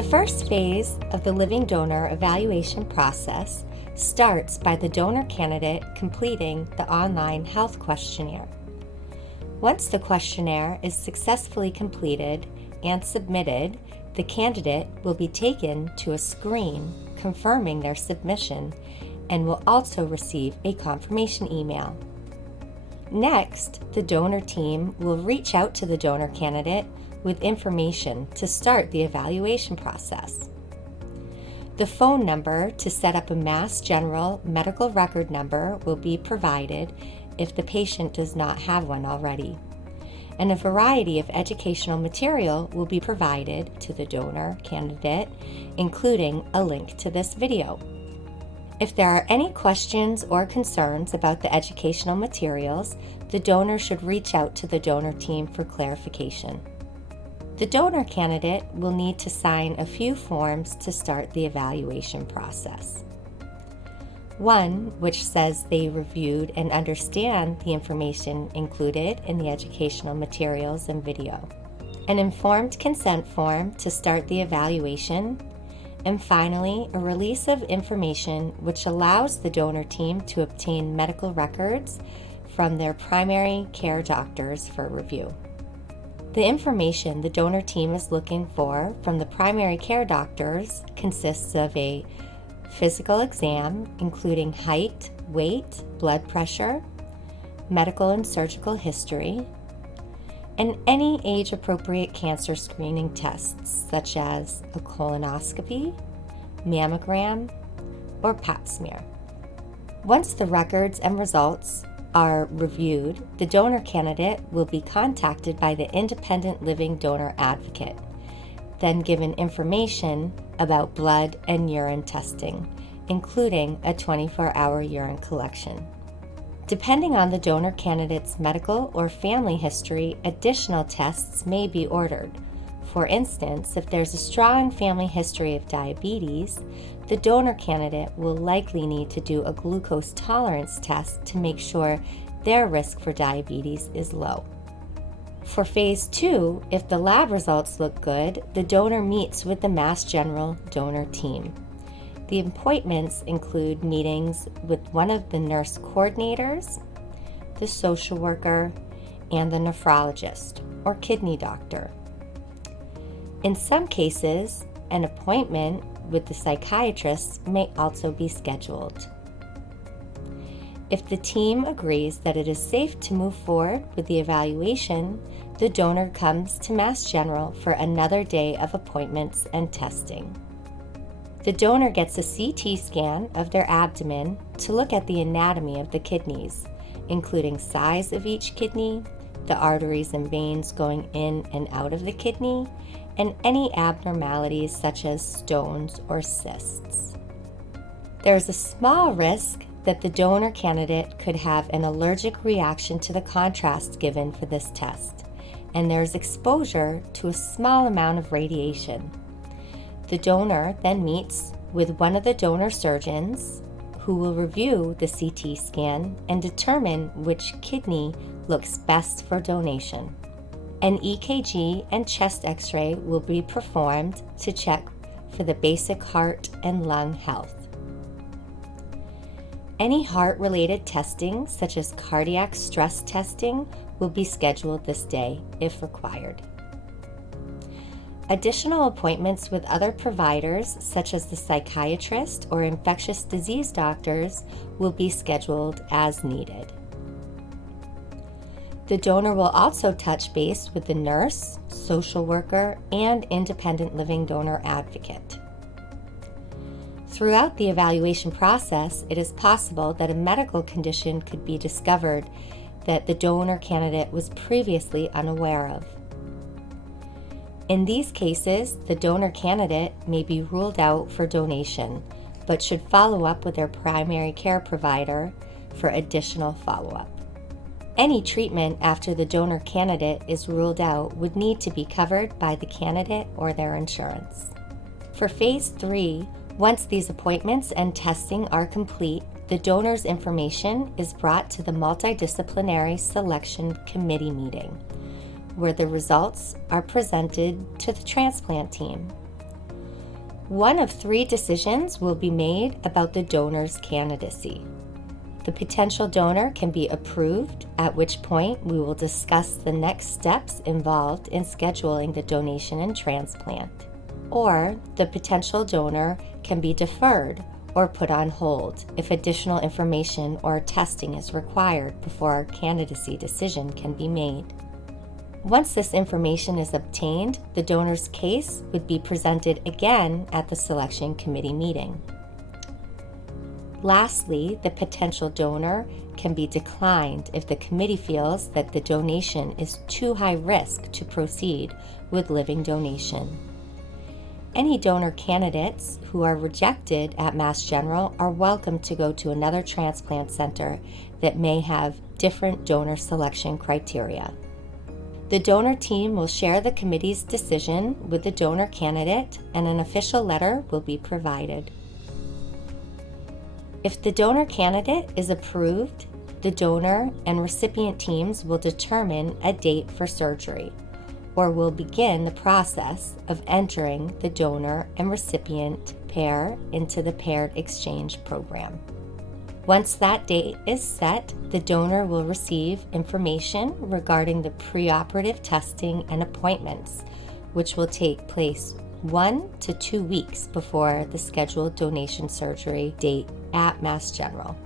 The first phase of the living donor evaluation process starts by the donor candidate completing the online health questionnaire. Once the questionnaire is successfully completed and submitted, the candidate will be taken to a screen confirming their submission and will also receive a confirmation email. Next, the donor team will reach out to the donor candidate with information to start the evaluation process. The phone number to set up a Mass General medical record number will be provided if the patient does not have one already, and a variety of educational material will be provided to the donor candidate, including a link to this video. If there are any questions or concerns about the educational materials, the donor should reach out to the donor team for clarification. The donor candidate will need to sign a few forms to start the evaluation process. One, which says they reviewed and understand the information included in the educational materials and video. An informed consent form to start the evaluation. And finally, a release of information which allows the donor team to obtain medical records from their primary care doctors for review. The information the donor team is looking for from the primary care doctors consists of a physical exam, including height, weight, blood pressure, medical and surgical history, and any age-appropriate cancer screening tests such as a colonoscopy, mammogram, or pap smear. Once the records and results are reviewed, the donor candidate will be contacted by the independent living donor advocate, then given information about blood and urine testing, including a 24-hour urine collection. Depending on the donor candidate's medical or family history, additional tests may be ordered. For instance, if there's a strong family history of diabetes, the donor candidate will likely need to do a glucose tolerance test to make sure their risk for diabetes is low. For phase 2, if the lab results look good, the donor meets with the Mass General donor team. The appointments include meetings with one of the nurse coordinators, the social worker, and the nephrologist or kidney doctor. In some cases, an appointment with the psychiatrist may also be scheduled. If the team agrees that it is safe to move forward with the evaluation, the donor comes to Mass General for another day of appointments and testing. The donor gets a CT scan of their abdomen to look at the anatomy of the kidneys, including size of each kidney, the arteries and veins going in and out of the kidney, and any abnormalities such as stones or cysts. There is a small risk that the donor candidate could have an allergic reaction to the contrast given for this test, and there is exposure to a small amount of radiation. The donor then meets with one of the donor surgeons who will review the CT scan and determine which kidney looks best for donation. An EKG and chest X-ray will be performed to check for the basic heart and lung health. Any heart-related testing, such as cardiac stress testing, will be scheduled this day if required. Additional appointments with other providers, such as the psychiatrist or infectious disease doctors, will be scheduled as needed. The donor will also touch base with the nurse, social worker, and independent living donor advocate. Throughout the evaluation process, it is possible that a medical condition could be discovered that the donor candidate was previously unaware of. In these cases, the donor candidate may be ruled out for donation, but should follow up with their primary care provider for additional follow-up. Any treatment after the donor candidate is ruled out would need to be covered by the candidate or their insurance. For phase 3, once these appointments and testing are complete, the donor's information is brought to the multidisciplinary selection committee meeting, where the results are presented to the transplant team. One of 3 decisions will be made about the donor's candidacy. The potential donor can be approved, at which point we will discuss the next steps involved in scheduling the donation and transplant. Or the potential donor can be deferred or put on hold if additional information or testing is required before a candidacy decision can be made. Once this information is obtained, the donor's case would be presented again at the selection committee meeting. Lastly, the potential donor can be declined if the committee feels that the donation is too high risk to proceed with living donation. Any donor candidates who are rejected at Mass General are welcome to go to another transplant center that may have different donor selection criteria. The donor team will share the committee's decision with the donor candidate, and an official letter will be provided. If the donor candidate is approved, the donor and recipient teams will determine a date for surgery, or will begin the process of entering the donor and recipient pair into the paired exchange program. Once that date is set, the donor will receive information regarding the preoperative testing and appointments, which will take place 1 to 2 weeks before the scheduled donation surgery date at Mass General.